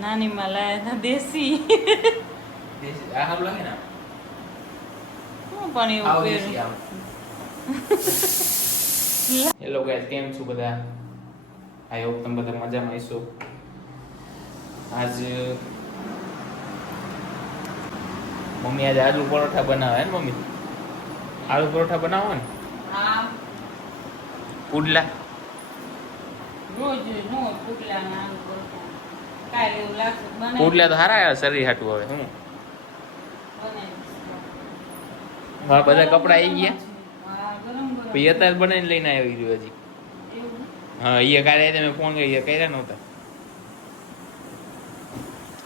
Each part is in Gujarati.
નાની માં લાયા હતા દેશી. દેશી આ સારું લાગે ને હું પણ એવું પહેરું હેલો ગાઈસ કેમ છો બધા? આઈ હોપ તમે બધા મજામાં હશો. આજ મમ્મી આજે આલુ પરોઠા બનાવે ને મમ્મી? આલુ પરોઠા બનાવો ને? હા. પુડલા. રોજ નો પુડલા ના આલુ પરોઠા. પુડલા તો હારા શરીર હાટું હવે હું? હા બધા કપડા આવી ગયા? પછી અત્યારે બનાવીને લઈને આવી રહ્યો હજી. હા એ કાલે તમે ફોન કરી કર્યા નહોતા.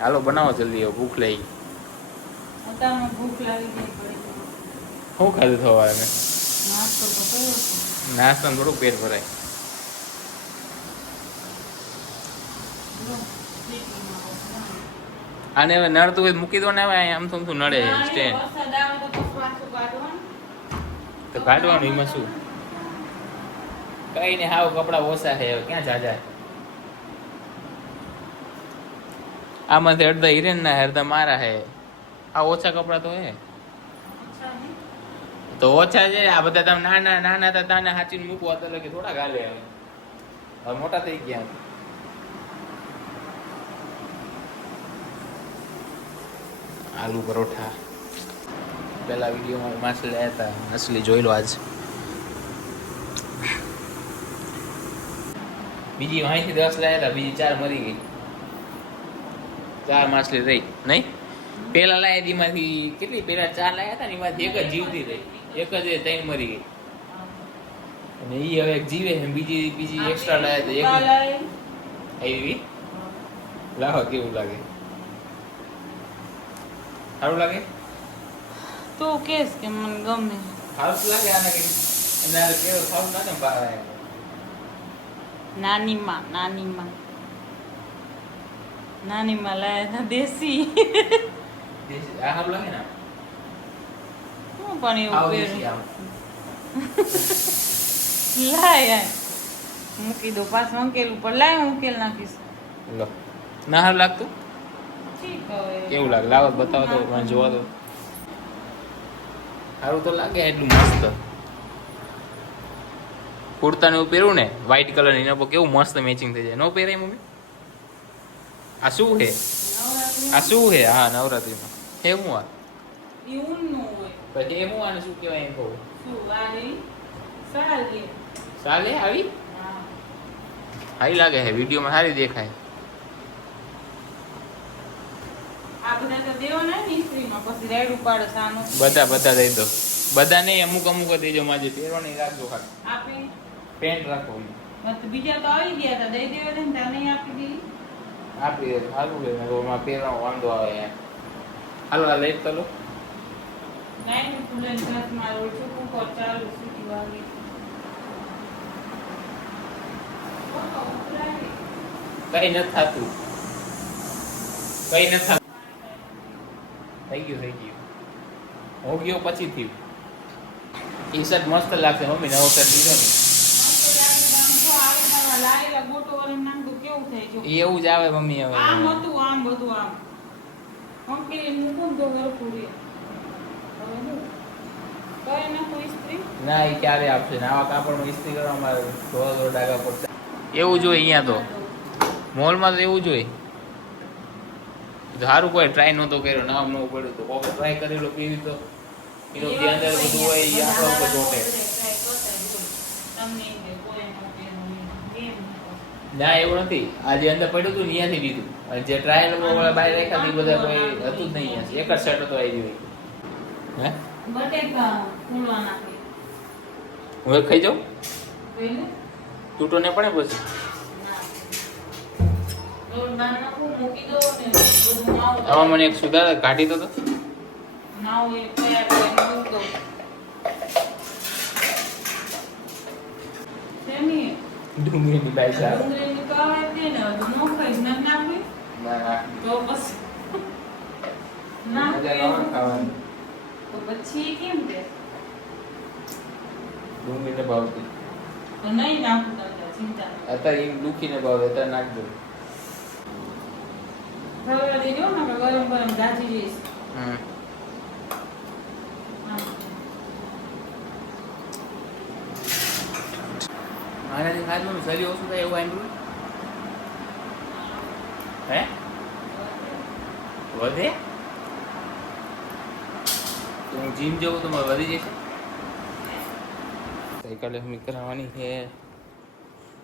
હાલો બનાવો જલ્દી ભૂખ લઈ શું ખાધું થવા મેં? નાસ્તો થોડુંક પેટ ભરાય. આને હવે નડતું હોય મૂકી દો ને હવે આમ આમ થતું નડે સ્ટેન્ડ તો કાઢવાનું. એમાં શું? કઈ ને હાવ કપડા ઓછા છે ક્યાં જાજા? આમાંથી અડધા હિરેન ના અડધા મારા હે આ ઓછા કપડા તો હે. તો ઓછા છે આ બધા તમે નાના નાના હતા તાને હાચીને મૂકવા તો લગી થોડા ગાલે હવે મોટા થઈ ગયા. આલુ પરોઠા. પેલા વિડીયોમાં માછલી લાયા હતા માછલી જોઈ લો આજ. બીજી અહીંથી દસ લાયા હતા બીજી ચાર મરી ગઈ. ચાર માછલી રહી નહીં? પેલા લાયા એમાંથી કેટલી? પેલા ચાર લાયા હતા ને એમાંથી એક જ જીવતી રહી. એક જ ત્રણ મરી ગઈ. અને ઈ હવે જીવે છે બીજી બીજી એક્સ્ટ્રા લાયા હતા એક. આવી? લાવો કેવું લાગે? સારું લાગે? તું કેસ કે મને ગમે. સારું લાગે આને કે આ કેવું સારું ના ને નાની માં નાની માં નાની માં લાયા હતા દેશી. દેશી આ સારું લાગે ને હું પણ એવું પહેરું લાય. મૂકી દો પાછું અંકેલ ઉપર. લાય હું ઉકેલ નાખીશ. ના સારું લાગતું? કેવું લાગે લાવો બતાવો તો મને જોવા દો. સારું તો લાગે એટલું મસ્ત. કુર્તાને એવું પહેરું ને વ્હાઈટ કલર એના પર કેવું મસ્ત મેચિંગ થઈ જાય. નો પહેરાય મમ્મી? આ શું છે? આ શું છે? હા નવરાત્રીમાં. હે હું આ? પછી હું આને શું કહેવાય એમ કહું? આવી? સારી લાગે છે વિડીયોમાં સારી દેખાય આ બધા ને બધા દઈ દો. બધા નહીં અમુક અમુક દેજો માજે પહેરવાની રાખજો ખાલી. પેન્ટ રાખો બીજા તો આવી ગયા હતા દઈ દેવા ને તને આપી દીધી. આપી દે સારું છે ને પહેરવાનો વાંધો આવે યાર. હાલો આ લઈ ચાલો. ફૂલન મારો વાગી. કઈ નથી થતું. કઈ નથી થતું. થઈ ગયું થઈ ગયું. હું ગયો પછી થયું ટી શર્ટ મસ્ત લાગશે મમ્મી નવો શર્ટ લીધો ને. એવું જ આવે મમ્મી હવે. આમ હતું આમ બધું આમ. અંકેલી મૂકું ને એ ક્યારે આપશે? ને આવા કાપડમાં ઇસ્ત્રી કરવામાં ધોળા ધોળા ડાઘા પડશે. એવું જોઈએ અહીંયા તો. મોલમાં તો એવું જોઈએ સારું કોઈ ટ્રાય નહોતો કર્યો નામ ન પડ્યું તો કોઈ ટ્રાય કરેલો પીવી તો. એનો જે અંદર બધું હોય એ આપણા ઉપર ચોટે. કોઈ નો એવું નથી. આ જે અંદર પડ્યું હતું ત્યાંથી લીધું. અને જે ટ્રાયલ વાળા બહાર રાખ્યા એ બધા કોઈ હતું જ નહીં એક જ શર્ટ હતો આવી ગયો. હે? હું ખાઈ જાઉં તૂટો ને પડે પછી. આમાં મને એક સુધાર કાઢી તો દો ડુંગળીની બાઈ સાહેબ ડુંગળીની તો આવે ને, હવે ખાઈ, નથી નાખવી? ના ના તો પછી મજા નાખવી ન આવે ખાવાની તો પછી કેમ કે ડુંગળીને ભાવતી નહીં નાખું તમને ચિંતા નહીં. અત્યારે એમ દુખીને ભાવે અત્યારે નાખજો થવા દેજો ને આપણે ગરમ ગરમ ગાજી જઈશ હમ આનાથી ખાધું શરીર ઓછું થાય એવું આંબરું હે વધે તો હું જીમ જવું તો મારે વધી જશે સાયકલ એમ કરાવવાની છે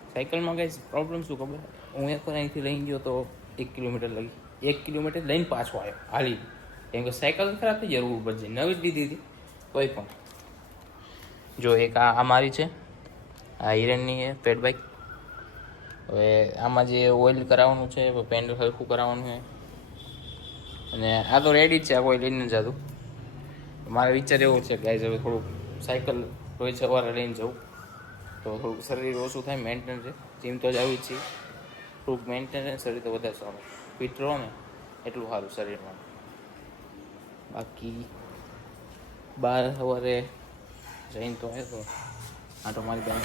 સાયકલમાં કઈ પ્રોબ્લેમ શું ખબર હું એકવાર અહીંથી લઈને ગયો તો એક કિલોમીટર લગી એક કિલોમીટર લઈને પાછો આવ્યો. હાલી. કેમ કે સાયકલ ખરાબ થઈ જરૂર પડશે નવી જ લીધી હતી. કોઈ પણ. જો એક આ મારી છે. આ હિરનની છે પેડ બાઇક હવે આમાં જે ઓઇલ કરાવવાનું છે પેન્ડલ સરખું કરાવવાનું છે. અને આ તો રેડી જ છે, આ કોઈ લઈને જતું. મારો વિચાર એવો છે ગાઈઝ હવે થોડુંક સાયકલ રોજ સવારે લઈને જવું. તો થોડુંક શરીર ઓછું થાય મેન્ટેન છે જીમ તો જ આવી જ છીએ. થોડુંક મેન્ટેનન્સ શરીર તો વધારે સારું. ફિટ રહો ને એટલું સારું શરીરમાં. બાકી બાર સવારે જઈને તો આવ્યો તો. આટો મારી બેન.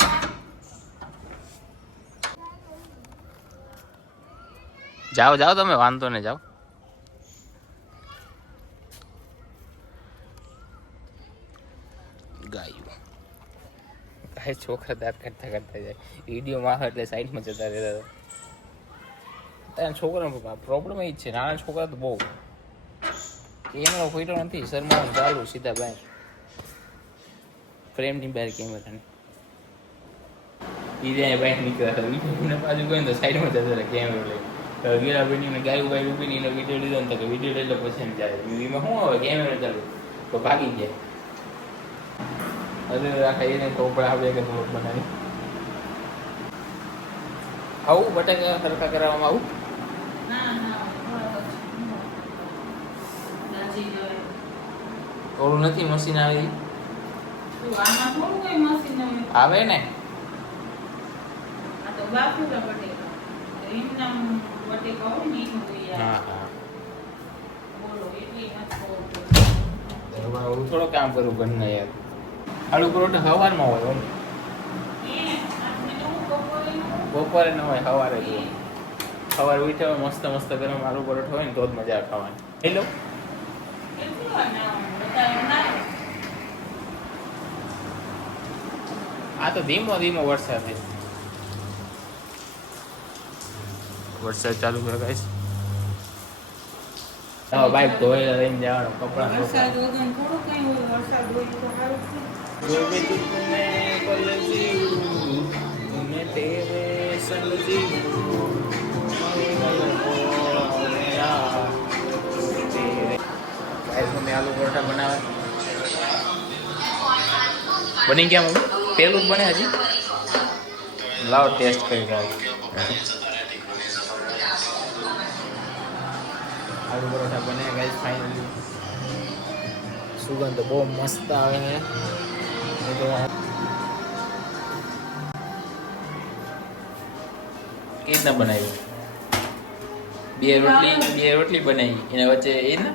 જાઓ જાઓ તમે, વાંધો ને જાઓ. ગાયું. ગાય છોકરા દાંત કરતા કાઢતા જાય. વિડીયોમાં આવે એટલે સાઈડમાં જતા રહેતા હતા. ત્યાં છોકરાનો પ્રોબ્લેમ એ જ છે. નાના છોકરા તો બહુ કેમેરો ખોઈતો નથી. શરમાવાનું ચાલુ સીધા બહાર. ફ્રેમની બહાર કેમેરાની એ જાય બાઇક નીકળ્યા હતા. બાજુ ગયો ને તો સાઈડમાં જતા હતા કેમેરો લઈ બેની ગાયું ગાયું ઊભી એનો વીડિયો લીધો ને તો વીડિયો લઈ પછી એમ એમાં શું આવે? કેમેરો ચાલુ. તો ભાગી જાય અરે આખા એને કોપડા આવે આવું બટાકા સરખા કરાવવામાં આવું ના ના બરાબર છે. ગાજી જવાય. ઓલું નથી મશીન આવી તો આમાં થોડું કઈ મશીન આવે આવે ને આ તો બાફેલા બટેકા એમના બટેકા હોય ને એનું કોઈ આ હા હા બોલો નથી મશીન આવી આવે ને? થોડો કામ કરવું ઘરના યાર. આલુ પરોઠા સવારમાં હોય ઓમ. બપોરે નું ન હોય સવારે જ હોય. સવારે ઉઠ્યા હોય મસ્ત મસ્ત ગરમ આલુ પરોઠા હોય ને તો જ મજા ખાવાની. હેલો કેટલી વાર નાવાનું? બધા એમ ના આવે. આ તો ધીમો ધીમો વરસાદ છે. વરસાદ ચાલુ છે ગાઈસ હા બાઈક ધોઈ લઈને જવાનો કપડાં વરસાદ વગર થોડું કઈ હોય વરસાદ હોય તો સારું જોવે આલુ પરોઠા બનાવે બની ગયા મમ્મી? પેલું જ બને હજી. લાવ ટેસ્ટ કરી ગાય આલુ પરોઠા બને ગાઈસ ફાઇનલી સુગંધ બહુ મસ્ત આવે છે. એ રીતના બનાવ્યું બે રોટલી બે રોટલી બનાવી. એના વચ્ચે એ ને?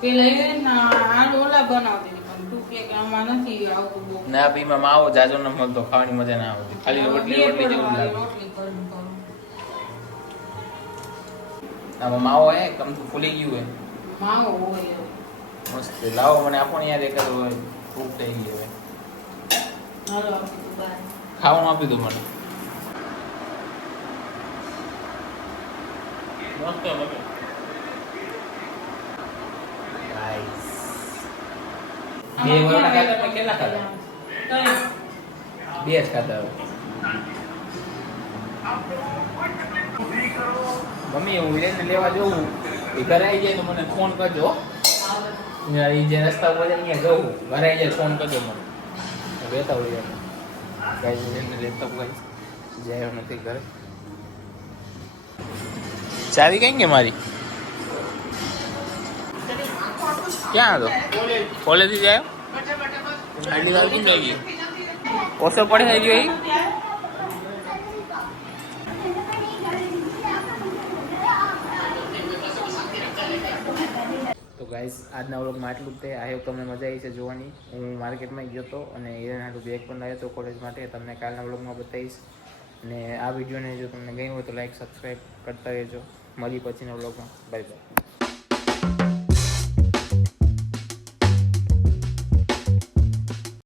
પેલા એ ના આ ઓલા બનાવતી તું ના પીમાં માવો જાજો ન મળતો ખાવાની મજા ના આવતી. ખાલી રોટલી રોટલી જેવું લાગે. આમાં માવો હે કમથું ફૂલી ગયું હે. માવો હોય મસ્ત લાવો મને આપો ને યાર એકાદ હોય ભૂખ થઈ ગઈ હવે. આપી દઉં ખાવાનું આપી દો મને. મસ્ત મસ્ત Nice. બે વડા ક્યાં કેટલા ખાધા બે જ ખાતા મમ્મી હું વિરેનને લેવા જવું એ ઘરે આવી જાય તો મને ફોન કરજો એ જે રસ્તા ઉપર અહીંયા જવું. ઘરે આવી જાય ફોન કરજો મને. બેતા હોય ગાઈ વિરેનને લેતા હોય જાય નથી ઘરે. ચાવી કઈ કે મારી? ક્યાં હતો? કોલેજથી જાય આટલી વાર કેમ લાગી ઓછો પડે થઈ ગયો તો ગાઈસ આજના વ્લોગમાં આટલું જ તે. આ હોપ તમને મજા આવી છે જોવાની. હું માર્કેટમાં ગયો હતો અને હિરણ બેગ પણ લાવ્યો હતો કોલેજ માટે. તમને કાલના વ્લોગમાં બતાવીશ. અને આ વિડીયોને જો તમને ગમ્યું હોય તો લાઈક સબસ્ક્રાઈબ કરતા રહેજો. મળી પછીના વ્લોગમાં. Bye bye